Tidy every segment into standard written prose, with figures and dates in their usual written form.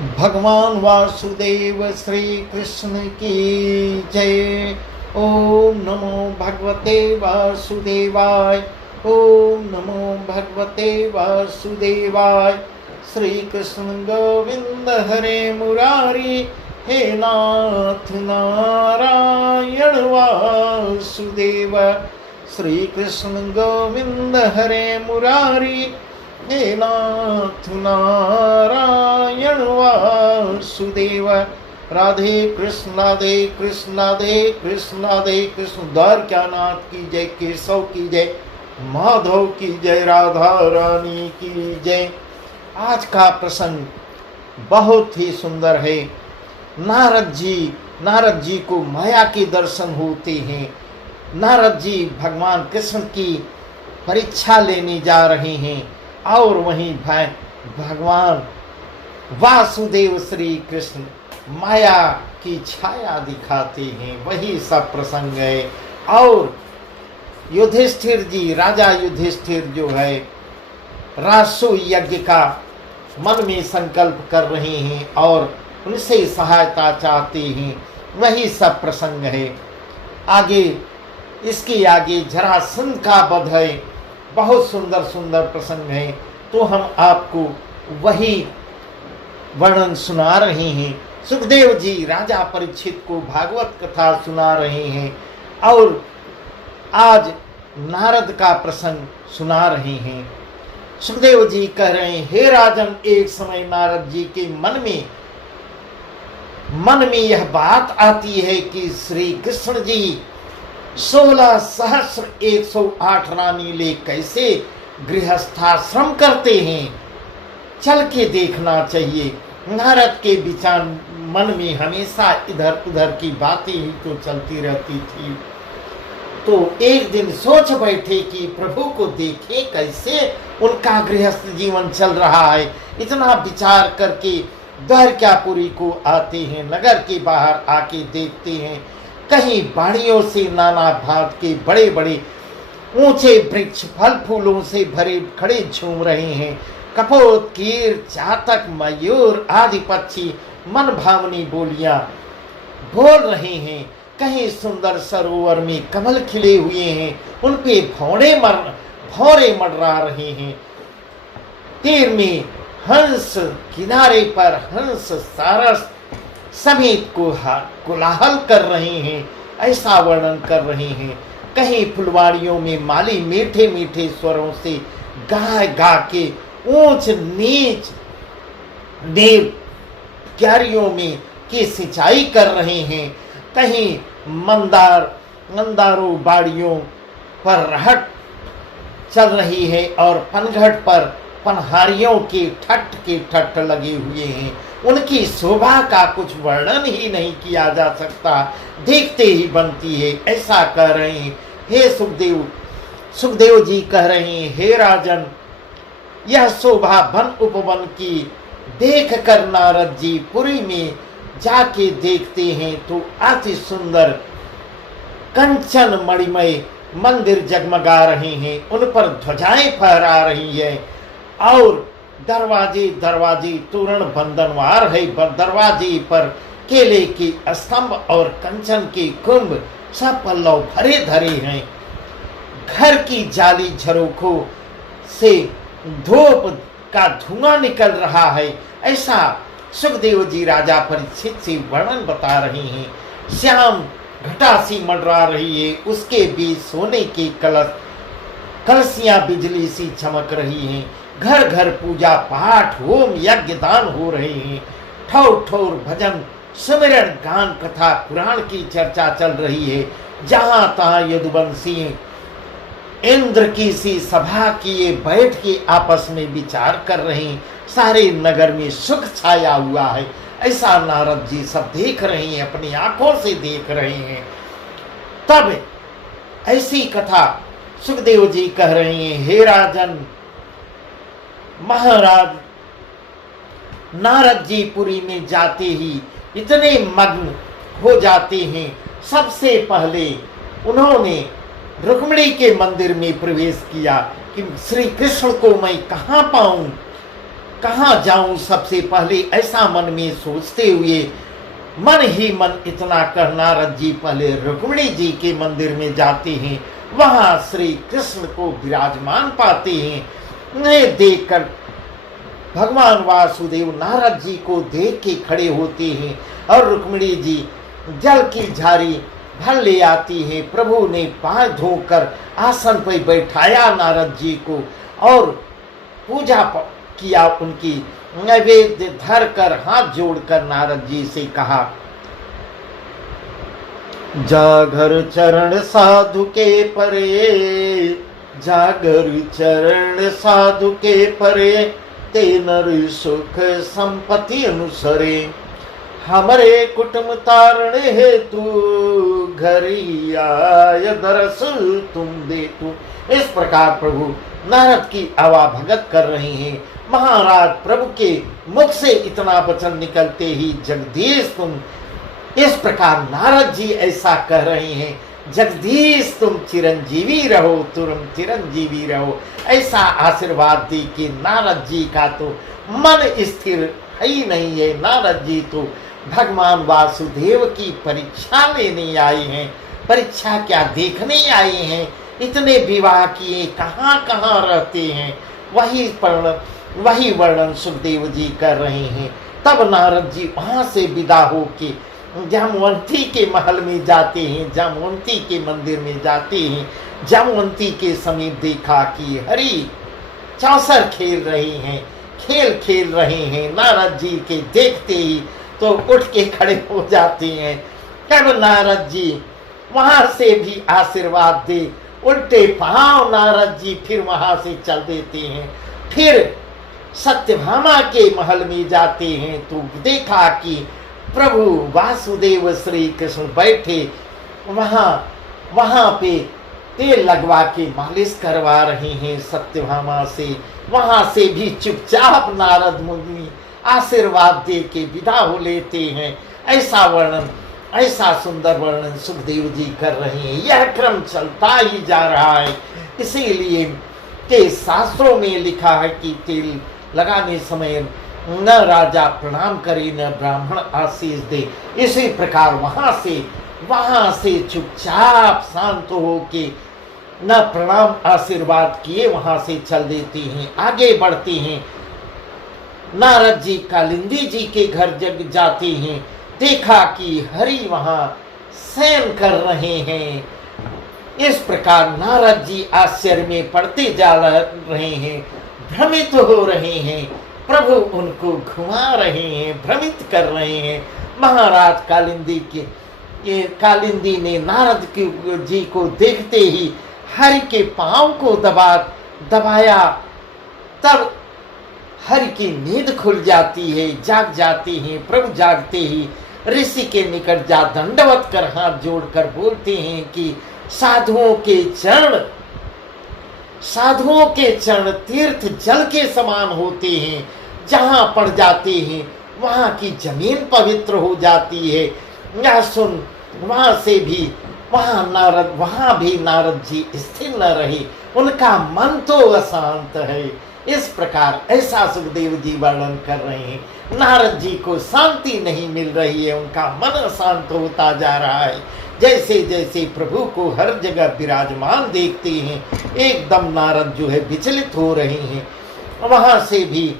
भगवान वासुदेव श्री कृष्ण की जय। ओम नमो भगवते वासुदेवाय। ओम नमो भगवते वासुदेवाय। श्री कृष्ण गोविंद हरे मुरारी, हे नाथ नारायण वासुदेव। श्री कृष्ण गोविंद हरे मुरारी, हे नाथ नारायण वासुदेव। राधे कृष्ण राधे कृष्ण राधे कृष्ण राधे कृष्ण। द्वारकानाथ की जय, केशव की जय, माधव की जय, राधा रानी की जय। आज का प्रसंग बहुत ही सुंदर है। नारद जी को माया के दर्शन होते हैं। नारद जी भगवान कृष्ण की परीक्षा लेने जा रहे हैं और वहीं भगवान वासुदेव श्री कृष्ण माया की छाया दिखाते हैं। वही सब प्रसंग है। और युधिष्ठिर जी, राजा युधिष्ठिर जो है, रासु यज्ञ का मन में संकल्प कर रहे हैं और उनसे सहायता चाहते हैं। वही सब प्रसंग है। आगे इसके आगे जरासंध का वध है। बहुत सुंदर सुंदर प्रसंग है, तो हम आपको वही वर्णन सुना रहे हैं। सुखदेव जी राजा परीक्षित को भागवत कथा सुना रहे हैं और आज नारद का प्रसंग सुना रहे हैं। सुखदेव जी कह रहे हैं, हे राजन, एक समय नारद जी के मन में यह बात आती है कि श्री कृष्ण जी 16,108 रानी ले कैसे गृहस्थाश्रम करते हैं, चल के देखना चाहिए। नारद के विचार मन में हमेशा इधर उधर की बातें ही तो चलती रहती थी। तो एक दिन सोच बैठे कि प्रभु को देखे कैसे उनका गृहस्थ जीवन चल रहा है। इतना विचार करके द्वारकापुरी को आते हैं। नगर के बाहर आके देखते हैं, कहीं बाड़ियों से नाना भांत के बड़े बड़े ऊंचे वृक्ष फल फूलों से भरे खड़े झूम रहे हैं। कपोत, कीर, चातक, मयूर आदि पक्षी मन भावनी बोलियां बोल रहे हैं। कहीं सुंदर सरोवर में कमल खिले हुए हैं, उन पे भौरे मंडरा रहे हैं। तीर में हंस, किनारे पर हंस सारस समेत को कोलाहल कर रहे हैं, ऐसा वर्णन कर रहे हैं। कहीं फुलवाड़ियों में माली मीठे मीठे स्वरों से गा के ऊंच नीच देव क्यारियों में की सिंचाई कर रहे हैं। कहीं मंदारों बाड़ियों पर रहट चल रही है और पनघट पर पनहारियों के ठट लगे हुए हैं। उनकी शोभा का कुछ वर्णन ही नहीं किया जा सकता, देखते ही बनती है, ऐसा कह रहे हैं। हे सुखदेव जी कह रहे हैं, हे राजन, यह शोभा वन उपवन की देख कर नारद जी पुरी में जाके देखते हैं तो अति सुंदर कंचन मणिमय मंदिर जगमगा रहे हैं। उन पर ध्वजाएं फहरा रही है और दरवाजे तोरण बंधनवार है। दरवाजे पर केले के स्तंभ और कंचन के कुंभ सब पल्लव भरे धरे हैं। घर की जाली झरोखों से धूप का धुआं निकल रहा है, ऐसा सुखदेव जी राजा परीक्षित से वर्णन बता रहे हैं। श्याम घटासी मंडरा रही है, उसके बीच सोने के कलसियां बिजली सी चमक रही हैं। घर घर पूजा पाठ होम यज्ञ दान हो रहे हैं। ठौर ठौर भजन सुमिरन गान कथा पुराण की चर्चा चल रही है। जहां तहां यदुवंशी इंद्र की सी सभा किए बैठ के आपस में विचार कर रहे हैं। सारे नगर में सुख छाया हुआ है, ऐसा नारद जी सब देख रहे हैं, अपनी आंखों से देख रहे हैं। तब ऐसी कथा सुखदेव जी कह रहे हैं, हे राजन, महाराज नारद जी पुरी में जाते ही इतने मग्न हो जाते हैं। सबसे पहले उन्होंने रुक्मिणी के मंदिर में प्रवेश किया कि श्री कृष्ण को मैं कहाँ पाऊं। कहाँ जाऊं सबसे पहले, ऐसा मन में सोचते हुए मन ही मन इतना कर नारद जी पहले रुक्मिणी जी के मंदिर में जाते हैं। वहां श्री कृष्ण को विराजमान पाते हैं। उन्हें देखकर भगवान वासुदेव नारद जी को देख के खड़े होते हैं और रुक्मिणी जी जल की झारी भर ले आती है। प्रभु ने पांव धोकर आसन पर बैठाया नारद जी को और पूजा किया। उनकी नैवेद्य धर कर हाथ जोड़कर नारद जी से कहा, जागर चरण साधु के परे, जागर चरण साधु के परे, ते नर सुख संपत्ति अनुसरे, हमरे कुटुम तारण हेतु घरी आय दरस तुम दे तू। इस प्रकार प्रभु नारद की आवाभगत कर रहे हैं। महाराज प्रभु के मुख से इतना वचन निकलते ही, जगदीश तुम, इस प्रकार नारद जी ऐसा कह रहे हैं, जगदीश तुम चिरंजीवी रहो, तुम चिरंजीवी रहो। ऐसा आशीर्वाद दी कि नारद जी का तो मन स्थिर है ही नहीं है। नारद जी तो भगवान वासुदेव की परीक्षा लेने आए हैं। परीक्षा क्या, देखने आए हैं। इतने विवाह किए, कहाँ कहाँ रहते हैं, वही वर्णन सुखदेव जी कर रहे हैं। तब नारद जी वहां से विदा होके जामवंती के महल में जाते हैं, जामवंती के मंदिर में जाते हैं। जामवंती के समीप देखा कि हरि चौसर खेल रहे हैं, खेल रहे हैं। नारद जी के देखते ही तो उठ के खड़े हो जाते हैं। तब नारद जी वहां से भी आशीर्वाद दे, उल्टे पांव नारद जी फिर वहां से चल देते हैं। फिर सत्यभामा के महल में जाते हैं तो देखा कि प्रभु वासुदेव श्री कृष्ण बैठे वहां पे तेल लगवा के मालिश करवा रहे हैं सत्यभामा से। वहां से भी चुपचाप नारद मुनि आशीर्वाद दे के विदा हो लेते हैं। ऐसा वर्णन, ऐसा सुंदर वर्णन सुखदेव जी कर रहे हैं। यह क्रम चलता ही जा रहा है। इसीलिए के शास्त्रों में लिखा है कि तेल लगाने समय न राजा प्रणाम करे, न ब्राह्मण आशीष दे। इसी प्रकार वहां से चुपचाप शांत हो के न प्रणाम आशीर्वाद किए वहां से चल देते हैं, आगे बढ़ते हैं। नारद जी कालिंदी जी के घर जग जाते हैं। देखा कि हरि वहां शयन कर रहे हैं। इस प्रकार नारद जी आश्चर्य में पड़ते जा रहे हैं, भ्रमित हो रहे हैं। प्रभु उनको घुमा रहे हैं, भ्रमित कर रहे हैं। महाराज कालिंदी ने नारद जी को देखते ही हरि के पांव को दबाया। तब हरि की नींद खुल जाती है, जाग जाते हैं। प्रभु जागते ही ऋषि के निकट जा दंडवत कर हाथ जोड़कर बोलते हैं कि साधुओं के चरण तीर्थ जल के समान होते हैं। जहां पड़ जाते हैं वहां की जमीन पवित्र हो जाती है। यह सुन वहां भी नारद जी स्थिर न रहे, उनका मन तो अशांत है। इस प्रकार ऐसा सुखदेव जी वर्णन कर रहे हैं। नारद जी को शांति नहीं मिल रही है, उनका मन अशांत होता जा रहा है। जैसे जैसे प्रभु को हर जगह विराजमान देखते हैं, एकदम नारद जो है विचलित हो रहे हैं। वहां से भी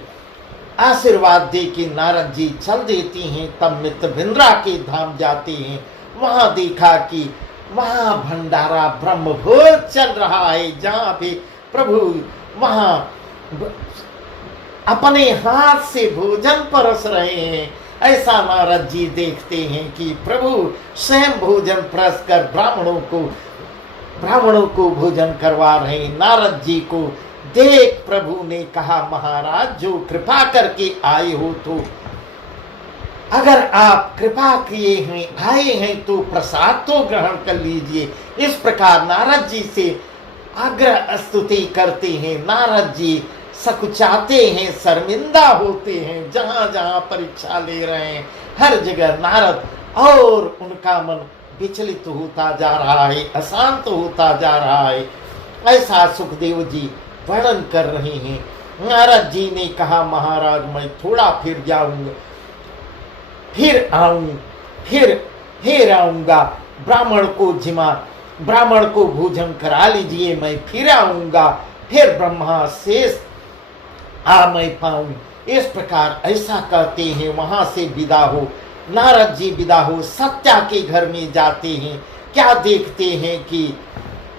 आशीर्वाद दे के नारद जी चल देती हैं। तब मित्रविंद्रा के धाम जाते हैं। वहां देखा कि वहां भंडारा ब्रह्मभोज चल रहा है, जहाँ पे प्रभु वहां अपने हाथ से भोजन परस रहे हैं। ऐसा नारद जी देखते हैं कि प्रभु स्वयं भोजन परस कर ब्राह्मणों को भोजन करवा रहे हैं। नारद जी को देख प्रभु ने कहा, महाराज जो कृपा करके आए हो तो अगर आप कृपा किए हैं आए हैं तो प्रसाद तो ग्रहण कर लीजिए। इस प्रकार नारद जी से आग्रह स्तुति करते हैं। नारद जी सकुचाते हैं, शर्मिंदा होते हैं। जहां जहां परीक्षा ले रहे हैं हर जगह नारद, और उनका मन विचलित होता जा रहा है, अशांत होता जा रहा है। ऐसा सुखदेव जी वर्णन कर रहे हैं। नारद जी ने कहा, महाराज मैं थोड़ा फिर जाऊंगा, फिर आऊंगा, ब्राह्मण को भोजन करा लीजिए, मैं फिर आऊंगा, फिर ब्रह्मा शेष मैं पाऊं। इस प्रकार ऐसा कहते हैं। वहां से विदा हो, नारद जी विदा हो सत्या के घर में जाते हैं। क्या देखते हैं कि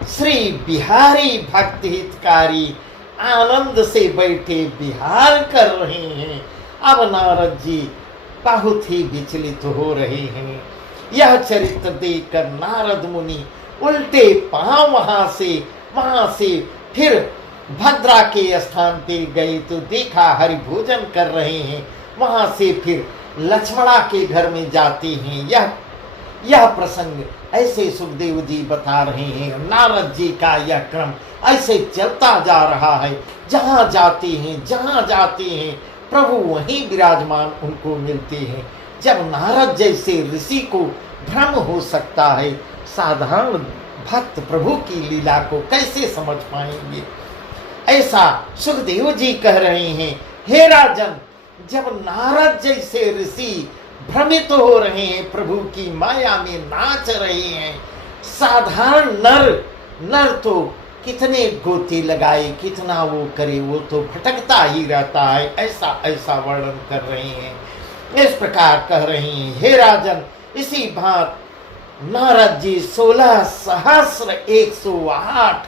श्री बिहारी भक्त हितकारी आनंद से बैठे विहार कर रहे हैं। अब नारद जी बहुत ही विचलित हो रहे हैं। यह चरित्र देखकर नारद मुनि उल्टे पांव वहां से फिर भद्रा के स्थान पे गए तो देखा हरि भोजन कर रहे हैं। वहां से फिर लक्ष्मणा के घर में जाते हैं। यह प्रसंग ऐसे सुखदेव जी बता रहे हैं। नारद जी का यह क्रम ऐसे चलता जा रहा है। जहां जाते हैं प्रभु वहीं विराजमान उनको मिलते हैं। जब नारद जैसे ऋषि को भ्रम हो सकता है, साधारण भक्त प्रभु की लीला को कैसे समझ पाएंगे। ऐसा सुखदेव जी कह रहे हैं। हे राजन, जब नारद जैसे ऋषि भ्रमित हो रहे हैं, प्रभु की माया में नाच रहे हैं, साधारण नर तो कितने गोते लगाए, कितना वो करे, वो तो भटकता ही रहता है। ऐसा वर्णन कर रहे हैं। इस प्रकार कह रहे हैं। हे राजन, इसी बात नारद जी 16 सहस्र 108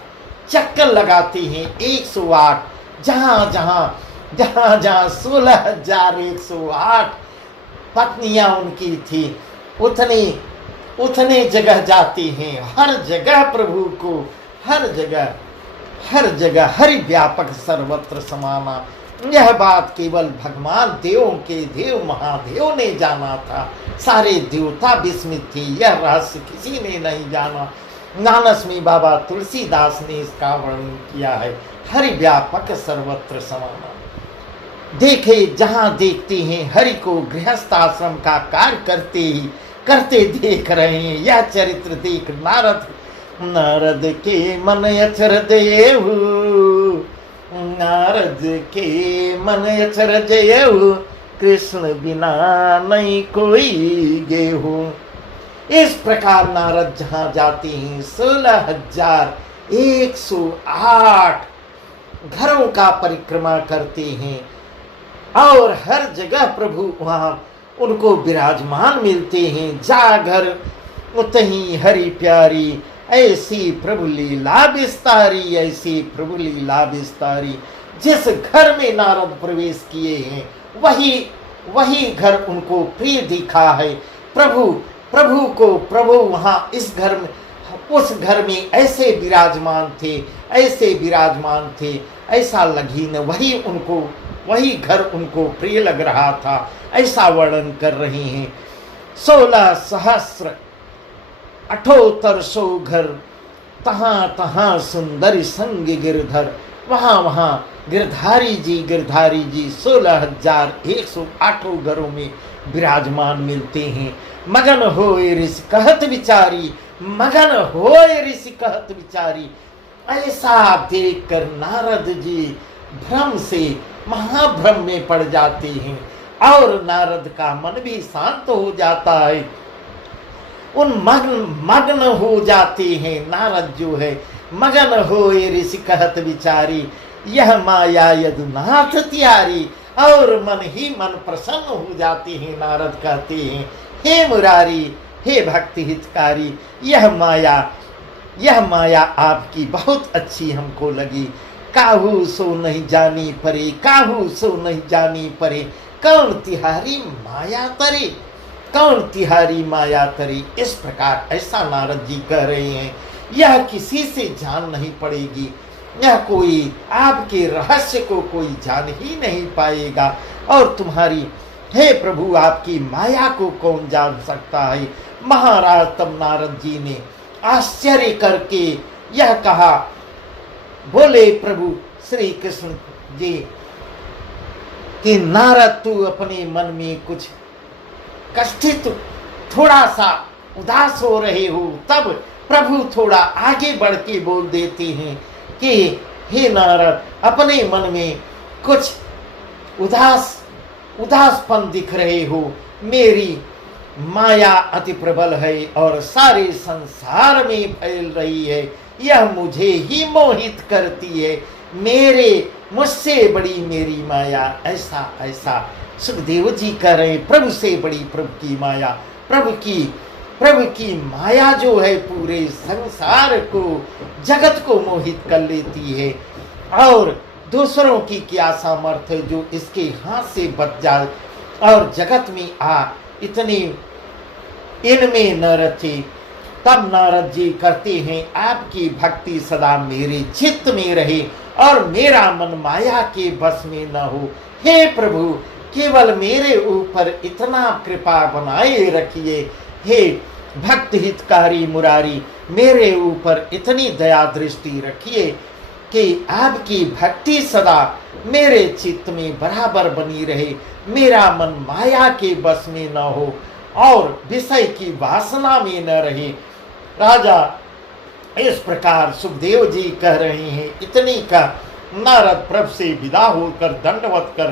चक्कर लगाते हैं। 108 जहां 16,108 पत्नियां उनकी थी, उतने जगह जाते हैं। हर जगह प्रभु को, हर जगह हरि व्यापक सर्वत्र समाना। यह बात केवल भगवान देवों के देव महादेव ने जाना था। सारे देवता विस्मित थे। यह रहस्य किसी ने नहीं जाना। नानसमी बाबा तुलसीदास ने इसका वर्णन किया है। हरि व्यापक सर्वत्र समाना। देखे जहां देखते हैं हरि को गृहस्थ आश्रम का कार्य करते देख रहे हैं। यह चरित्र देख नारद के मन अचर देहु, नारद के मन अचर जयहु, कृष्ण बिना नहीं कोई गेहू। इस प्रकार नारद जहां जाते हैं 16,108 घरों का परिक्रमा करते हैं और हर जगह प्रभु वहां उनको विराजमान मिलते हैं। जा घर उतही हरि प्यारी, ऐसी प्रभु लीला विस्तारी, ऐसी प्रभु लीला विस्तारी। जिस घर में नारद प्रवेश किए हैं वही घर उनको प्रिय दिखा है। प्रभु वहां उस घर में ऐसे विराजमान थे, ऐसा लगी न वही घर उनको प्रिय लग रहा था। ऐसा वर्णन कर रहे हैं। 16 सहस्र 78 घर, तहां सुंदर संग गिरधर। वहां गिरधारी जी 16,108 घरों में विराजमान मिलते हैं। मगन होए ऋषि कहत विचारी। ऐसा देखकर नारद जी भ्रम से महाभ्रम में पड़ जाते हैं और नारद का मन भी शांत हो जाता है। उन मग्न हो जाते हैं। नारद जो है मगन होए ऋषि कहत विचारी, यह माया यदुनाथ त्यारी। और मन ही मन प्रसन्न हो जाते हैं। नारद कहते हैं, हे मुरारी, हे भक्ति हितकारी, यह माया आपकी बहुत अच्छी हमको लगी। काहू सो नहीं जानी परे, कौन तिहारी माया तरे। इस प्रकार ऐसा नारद जी कह रहे हैं। यह किसी से जान नहीं पड़ेगी। यह कोई आपके रहस्य को कोई जान ही नहीं पाएगा। और तुम्हारी, हे प्रभु, आपकी माया को कौन जान सकता है। महाराज तब नारद जी ने आश्चर्य करके यह कहा, बोले प्रभु श्री कृष्ण जी कि नारद तू अपने मन में कुछ कष्टित, थोड़ा सा उदास हो रहे हो। तब प्रभु थोड़ा आगे बढ़ के बोल देते हैं कि हे नारद, अपने मन में कुछ उदासपन दिख रहे हो। मेरी माया अति प्रबल है और सारे संसार में फैल रही है, यह मुझे ही मोहित करती है। मुझसे बड़ी मेरी माया, ऐसा ऐसा सुखदेव जी कह रहे, प्रभु से बड़ी प्रभु की माया। प्रभु की माया जो है पूरे संसार को, जगत को मोहित कर लेती है। और दूसरों की क्या सामर्थ्य जो इसके हाथ से बच जाए और जगत में इतने इनमें न रचे। तब नारद जी करते हैं, आपकी भक्ति सदा मेरे चित्त में रहे और मेरा मन माया के बस में न हो। हे प्रभु, केवल मेरे ऊपर इतना कृपा बनाए रखिए। हे भक्त हितकारी मुरारी, मेरे ऊपर इतनी दया दृष्टि रखिए कि आपकी भक्ति सदा मेरे चित्त में बराबर बनी रहे, मेरा मन माया के बस में न हो और विषय की वासना में न रहे। राजा इस प्रकार सुखदेव जी कह रहे हैं। इतनी का नारद प्रभु से विदा होकर दंडवत कर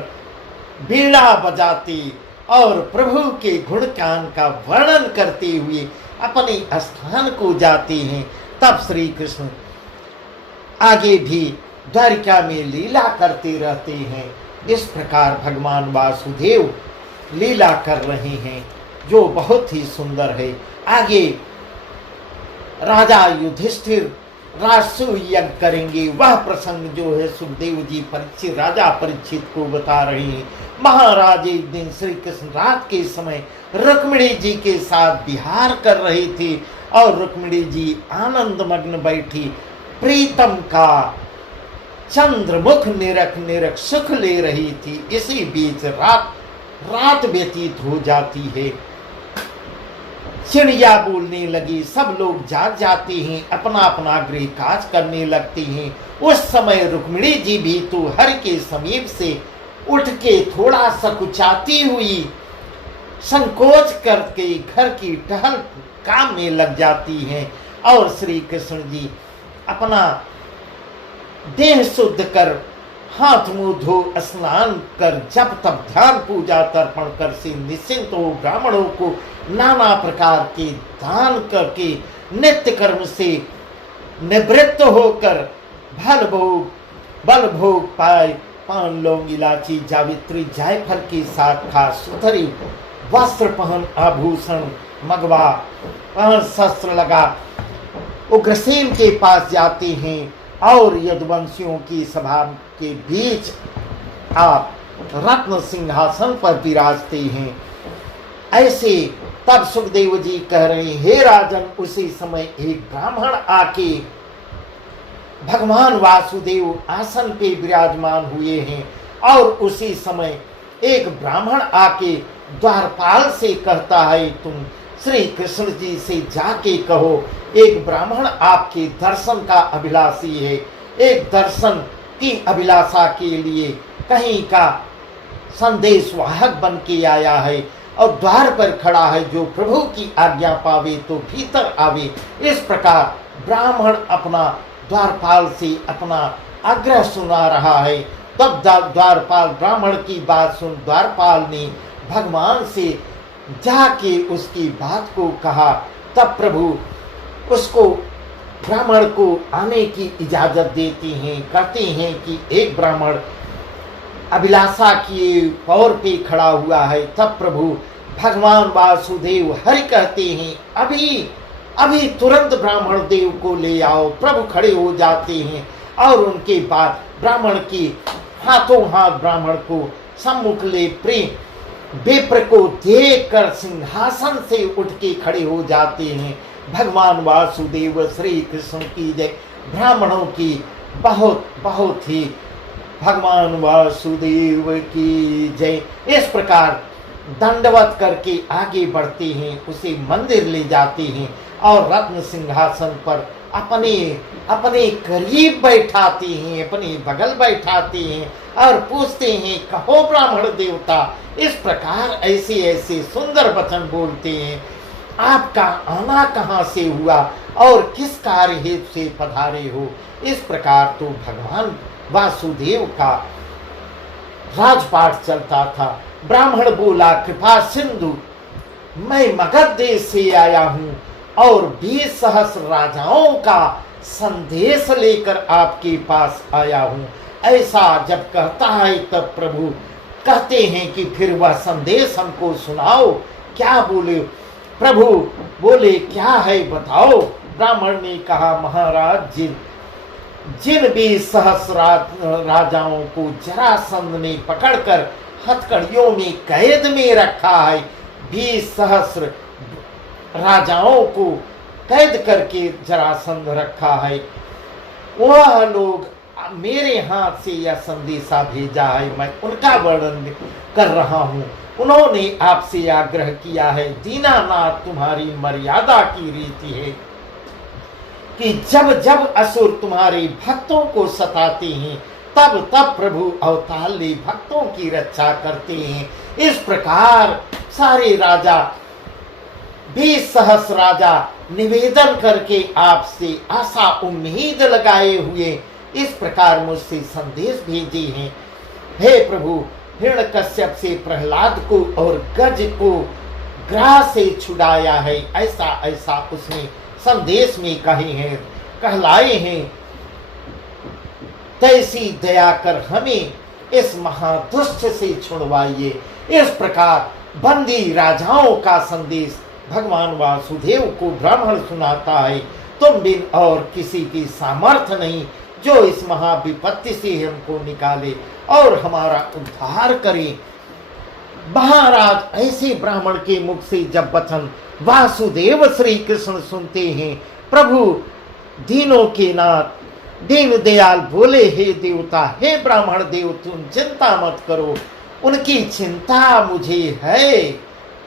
बीड़ा बजाते और प्रभु के गुणगान का वर्णन करते हुए अपने स्थान को जाते हैं। तब श्री कृष्ण आगे भी द्वारिका में लीला करते रहते हैं। इस प्रकार भगवान वासुदेव लीला कर रहे हैं जो बहुत ही सुंदर है। आगे राजा युधिष्ठिर राजसु यज्ञ करेंगे, वह प्रसंग जो है सुखदेव जी परीक्षित राजा परीक्षित को बता रहे हैं। महाराज एक दिन श्री कृष्ण रात के समय रुक्मिणी जी के साथ विहार कर रहे थे और रुक्मिणी जी आनंद मग्न बैठी प्रीतम का चंद्रमुख निरख सुख ले रही थी। इसी बीच रात व्यतीत हो जाती है। चिड़िया बोलने लगी, सब लोग जाग जाते हैं, अपना अपना गृह काज करने लगते हैं। उस समय रुक्मिणी जी भी तो हर के समीप से उठ के थोड़ा सकुचाती हुई संकोच करके घर की टहल काम में लग जाती हैं और श्री कृष्ण जी अपना देह शुद्ध कर हाथ मुंह धो स्नान कर जब तब ध्यान पूजा तर्पण कर से निश्चिंत हो ब्राह्मणों को नाना प्रकार के दान करके नित्य कर्म से निवृत्त होकर बल भोग पाए पान लौंग इलायची जावित्री जायफल की शाखा सुथरी वस्त्र पहन आभूषण मगवा पहन शस्त्र लगा उग्रसेन के पास जाते हैं और यदुवंशियों की सभा के बीच आप रत्न सिंहासन पर विराजते हैं। ऐसे तब सुखदेव जी कह रहे हैं, हे राजन, उसी समय एक ब्राह्मण आके भगवान वासुदेव आसन पे विराजमान हुए हैं और उसी समय एक ब्राह्मण आके द्वारपाल से कहता है, तुम श्री कृष्ण जी से जाके कहो एक ब्राह्मण आपके दर्शन का अभिलाषी है, एक दर्शन की अभिलाषा के लिए कहीं का संदेश वाहक बन के आया है और द्वार पर खड़ा है, जो प्रभु की आज्ञा पावे तो भीतर आवे। इस प्रकार ब्राह्मण अपना द्वारपाल से अपना आग्रह सुना रहा है। तब द्वारपाल ब्राह्मण की बात सुन द्वारपाल ने भगवान से जाके उसकी बात को कहा। तब प्रभु उसको ब्राह्मण को आने की इजाजत देती हैं, कहते हैं कि एक ब्राह्मण अभिलाषा किए पौर पे खड़ा हुआ है। तब प्रभु भगवान वासुदेव हरि कहते हैं, अभी तुरंत ब्राह्मण देव को ले आओ। प्रभु खड़े हो जाते हैं और उनके बाद ब्राह्मण की हाथों हाथ ब्राह्मण को सम्मुख ले प्रेम विप्र को देखकर सिंहासन से उठ के खड़े हो जाते हैं। भगवान वासुदेव श्री कृष्ण की जय। ब्राह्मणों की बहुत बहुत ही भगवान वासुदेव की जय। इस प्रकार दंडवत करके आगे बढ़ते हैं, उसे मंदिर ले जाते हैं और रत्न सिंहासन पर अपने करीब बैठाते हैं, अपने बगल बैठाते हैं और पूछते हैं, कहो ब्राह्मण देवता। इस प्रकार ऐसे ऐसे सुंदर वचन बोलते हैं, आपका आना कहाँ से हुआ और किस कार्य हेतु से पधारे हो। इस प्रकार तो भगवान वासुदेव का राजपाट चलता था। ब्राह्मण बोला, कृपा सिंधु, मैं मगध देश से आया हूं और 20 सहस्र राजाओं का संदेश लेकर आपके पास आया हूं। ऐसा जब कहता है तब प्रभु कहते हैं कि फिर वह संदेश हमको सुनाओ। क्या बोले? प्रभु बोले, क्या है बताओ। ब्राह्मण ने कहा, महाराज, जिन 20 सहस्र राजाओं को जरासंध ने पकड़कर हथकड़ियों में कैद में रखा है, 20 सहस्र राजाओं को कैद करके जरासंध रखा है, वह लोग मेरे हाथ से यह संदेशा भेजा है। मैं उनका वर्णन कर रहा हूँ। उन्होंने आपसे आग्रह किया है, दीनानाथ, तुम्हारी मर्यादा की रीति है कि जब जब असुर तुम्हारे भक्तों को सताते हैं तब तब प्रभु अवतार ले भक्तों की रक्षा करते हैं। इस प्रकार सारे राजा, 20 सहस्र राजा निवेदन करके आपसे आशा उम्मीद लगाए हुए इस प्रकार मुझसे संदेश भेजे हैं। हे प्रभु, हिरण्यकश्यप से प्रहलाद को और गज को ग्राह से छुड़ाया है, ऐसा ऐसा उसने संदेश में कहे हैं, कहलाए हैं। तैसी दया कर हमें इस महादुष्ट से छुड़वाइए। इस प्रकार बंदी राजाओं का संदेश भगवान वासुदेव को ब्राह्मण सुनाता है। तुम बिन और किसी की सामर्थ्य नहीं जो इस महाविपत्ति से हमको निकाले और हमारा उद्धार करे। महाराज, ऐसे ब्राह्मण के मुख से जब वचन वासुदेव श्री कृष्ण सुनते हैं, प्रभु दीनों के नाथ दीन दयाल बोले, हे देवता, हे ब्राह्मण देव, तुम चिंता मत करो, उनकी चिंता मुझे है,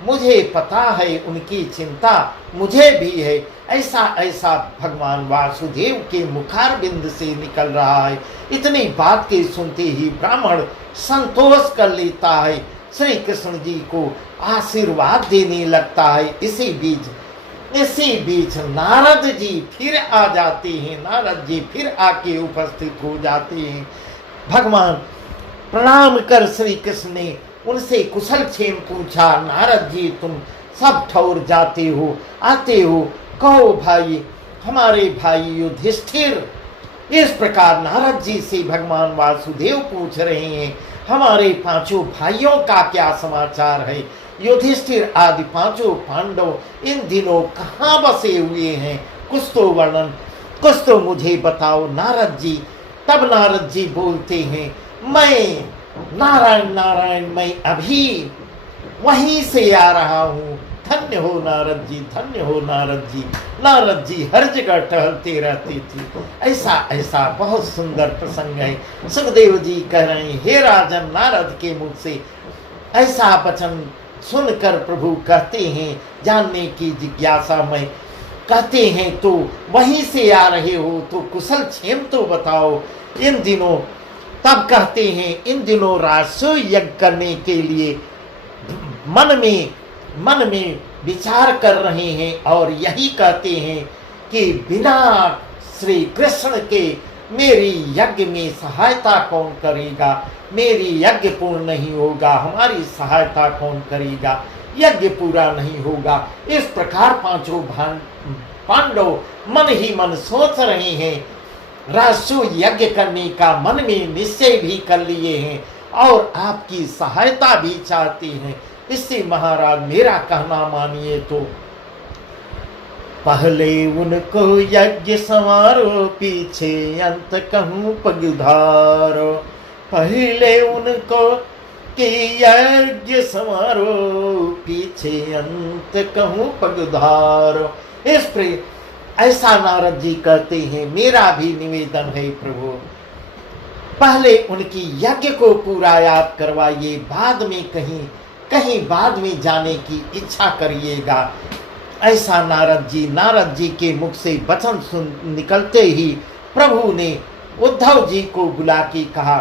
मुझे पता है, उनकी चिंता मुझे भी है। ऐसा ऐसा भगवान वासुदेव के मुखारबिंद से निकल रहा है। इतनी बात के सुनते ही ब्राह्मण संतोष कर लेता है, श्री कृष्ण जी को आशीर्वाद देने लगता है। इसी बीच नारद जी फिर आ जाते हैं। नारद जी फिर आके उपस्थित हो जाते हैं। भगवान प्रणाम कर श्री कृष्ण ने उनसे कुशल क्षेम पूछा। नारद जी, तुम सब ठौर जाते हो, आते हो, कहो भाई, हमारे भाई युधिष्ठिर। इस प्रकार नारद जी से भगवान वासुदेव पूछ रहे हैं, हमारे पांचों भाइयों का क्या समाचार है? युधिष्ठिर आदि पांचों पांडव इन दिनों कहाँ बसे हुए हैं? कुछ तो मुझे बताओ नारद जी। तब नारद जी बोलते हैं, मैं नारायण नारायण, मैं अभी वहीं से आ रहा हूँ। धन्य हो नारद जी, धन्य हो नारद जी। नारद जी हर जगह टहलते रहते थे। ऐसा ऐसा बहुत सुंदर प्रसंग है। सुखदेव जी कह रहे हैं, हे राजन, नारद के मुख से ऐसा वचन सुनकर प्रभु कहते हैं, जानने की जिज्ञासा में कहते हैं, तो वहीं से आ रहे हो तो कुशल क्षेम तो बताओ। इन दिनों तब कहते हैं, इन दिनों राजसूय यज्ञ करने के लिए मन में विचार कर रहे हैं और यही कहते हैं कि बिना श्री कृष्ण के मेरी यज्ञ में सहायता कौन करेगा? मेरी यज्ञ पूर्ण नहीं होगा, हमारी सहायता कौन करेगा? यज्ञ पूरा नहीं होगा। इस प्रकार पांचों पांडव मन ही मन सोच रहे हैं। राजसूय यज्ञ करने का मन में निश्चय भी कर लिए हैं और आपकी सहायता भी चाहते हैं। इससे महाराज मेरा कहना मानिए तो पहले उनको यज्ञ संवारो, पीछे अंत कहूँ पगुधारो। पहले उनको कि यज्ञ संवारो, पीछे अंत कहूँ पगुधारो। इस ऐसा नारद जी कहते हैं। मेरा भी निवेदन है प्रभु, पहले उनकी यज्ञ को पूरा याद करवाइए, बाद में कहीं बाद में जाने की इच्छा करिएगा। ऐसा नारद जी के मुख से वचन निकलते ही प्रभु ने उद्धव जी को बुला के कहा,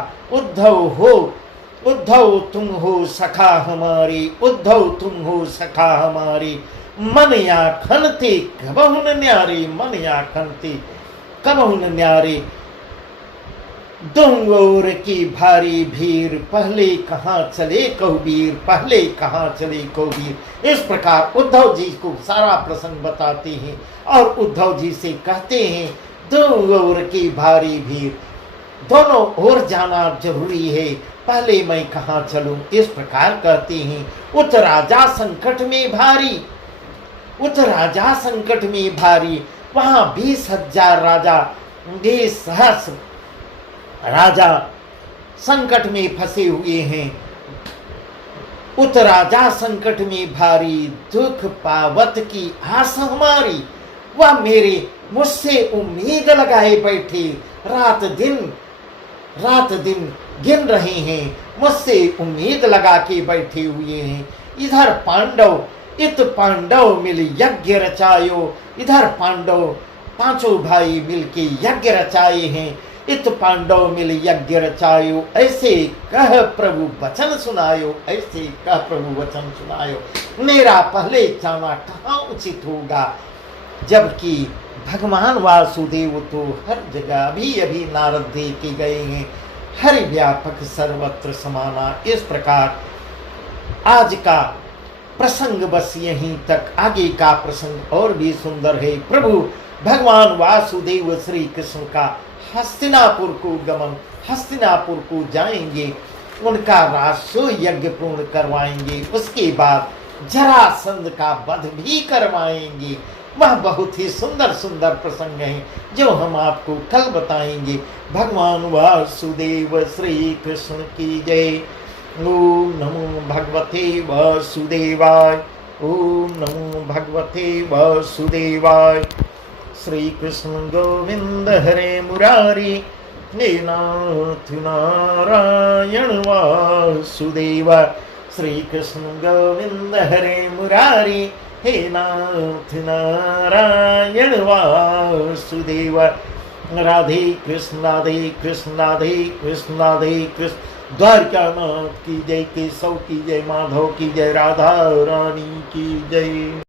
उद्धव तुम हो सखा हमारी, उद्धव तुम हो सखा हमारी। मन या खनते कबहुन न्यारे, मन या खनते कबहुन न्यारे। डोंगोर की भारी भीड़, पहले कहाँ चले कहुबीर, पहले कहाँ चले कहुबीर। इस प्रकार उद्धव जी को सारा प्रसंग बताते हैं और उद्धव जी से कहते हैं डोंगोर की भारी भीड़, दोनों ओर जाना जरूरी है, पहले मैं कहाँ चलूं। इस प्रकार कहते हैं उत राजा संकट में भारी, उत राजा संकट में भारी, वहां 20,000 राजा, 20 सहस्र राजा संकट में फंसे हुए हैं। उत राजा संकट में भारी, दुख पावत की आस हमारी, वह मेरे मुझसे उम्मीद लगाए बैठे, रात दिन गिन रहे हैं, मुझसे उम्मीद लगा के बैठे हुए हैं। इधर पांडव, इत पांडव मिल यज्ञ रचायो, इधर पांडव पांचों भाई मिलके यज्ञ रचाए हैं। इत पांडव मिल यज्ञ रचायो, ऐसे कह प्रभु वचन सुनायो, ऐसे कह प्रभु वचन सुनायो। मेरा पहले जाना कहाँ उचित होगा, जबकि भगवान वासुदेव तो हर जगह अभी अभी नारद दे के गए हैं, हरि व्यापक सर्वत्र समाना। इस प्रकार आज का प्रसंग बस यहीं तक, आगे का प्रसंग और भी सुंदर है। प्रभु भगवान वासुदेव श्री कृष्ण का हस्तिनापुर को गमन, हस्तिनापुर को जाएंगे, उनका राजसो यज्ञ पूर्ण करवाएंगे, उसके बाद जरासंध का वध भी करवाएंगे। वह बहुत ही सुंदर सुंदर प्रसंग हैं जो हम आपको कल बताएंगे। भगवान वासुदेव श्री कृष्ण की जय। ओम नमो भगवते वासुदेवाय, ओम नमो भगवते वासुदेवाय। श्री कृष्ण गोविंद हरे मुरारी, हे नाथ नारायण वासुदेव। श्री कृष्ण गोविंद हरे मुरारी, हे नाथ नारायण वासुदेव। राधे कृष्ण राधे कृष्ण राधे कृष्ण राधे कृष्ण। द्वारका नाथ की जय, केशव की जय, माधव की जय, राधा रानी की जय।